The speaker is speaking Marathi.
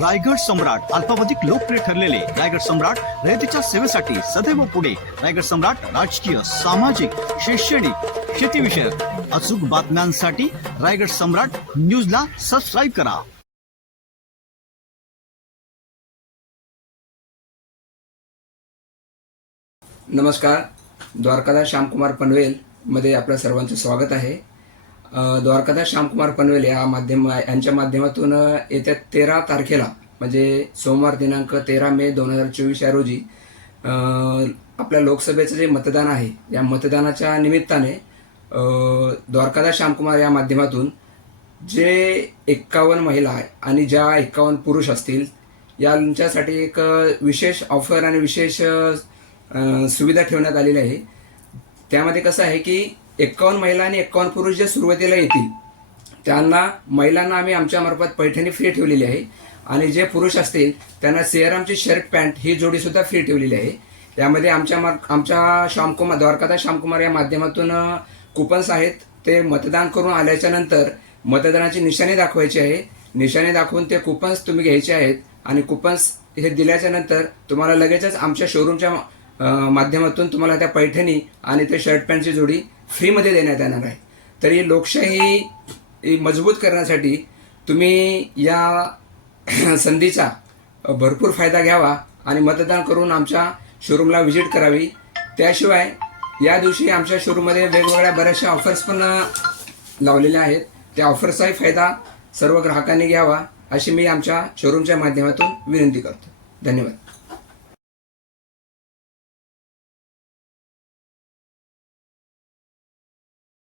रायगड सम्राट अल्पावधिक लोकप्रिय ठरलेले रायगड सम्राट रयतेच्या सेवेसाठी सदैव पुढे. रायगड सम्राट राजकीय सामाजिक शैक्षणिक शेतीविषयक अचूक बातम्यांसाठी रायगड सम्राट न्यूजला सबस्क्राईब करा. नमस्कार. द्वारकादा श्यामकुमार पनवेल मध्ये आपल्या सर्वांचं स्वागत आहे. द्वारकादास श्यामकुमार पनवेल या माध्यम यांच्या माध्यमातून येत्या तेरा तारखेला म्हणजे सोमवार दिनांक तेरा मे दोन हजार चोवीस या रोजी आपल्या लोकसभेचं जे मतदान आहे या मतदानाच्या निमित्ताने द्वारकादास श्यामकुमार या माध्यमातून जे एक्कावन्न महिला आहे आणि ज्या एक्कावन्न पुरुष असतील यांच्यासाठी एक विशेष ऑफर आणि विशेष सुविधा ठेवण्यात आलेली आहे. त्यामध्ये कसं आहे की एक्कावन्न महिला आणि एक्कावन्न पुरुष जे सुरुवातीला येतील त्यांना महिलांना आम्ही आमच्या मार्फत पैठणी फ्री ठेवलेली आहे. आणि जे पुरुष असतील त्यांना सियारामची शर्ट पॅन्ट ही जोडीसुद्धा फ्री ठेवलेली आहे. यामध्ये आमच्या मार आमच्या श्यामकुमार द्वारकादा श्यामकुमार या माध्यमातून कुपन्स आहेत. ते मतदान करून आल्याच्यानंतर मतदानाची निशाणी दाखवायची आहे. निशाणी दाखवून ते कुपन्स तुम्ही घ्यायचे आहेत. आणि कुपन्स हे दिल्याच्या नंतर तुम्हाला लगेचच आमच्या शोरूमच्या माध्यमातून तुम्हाला त्या पैठणी आणि ते शर्ट पॅन्टची जोडी फ्रीमध्ये देण्यात येणार आहे. तरी लोकशाही मजबूत करण्यासाठी तुम्ही या संधीचा भरपूर फायदा घ्यावा आणि मतदान करून आमच्या शोरूमला व्हिजिट करावी. त्याशिवाय या दिवशी आमच्या शोरूममध्ये वेगवेगळ्या बऱ्याचशा ऑफर्स पण लावलेल्या आहेत. त्या ऑफर्सचाही फायदा सर्व ग्राहकांनी घ्यावा अशी मी आमच्या शोरूमच्या माध्यमातून विनंती करतो. धन्यवाद.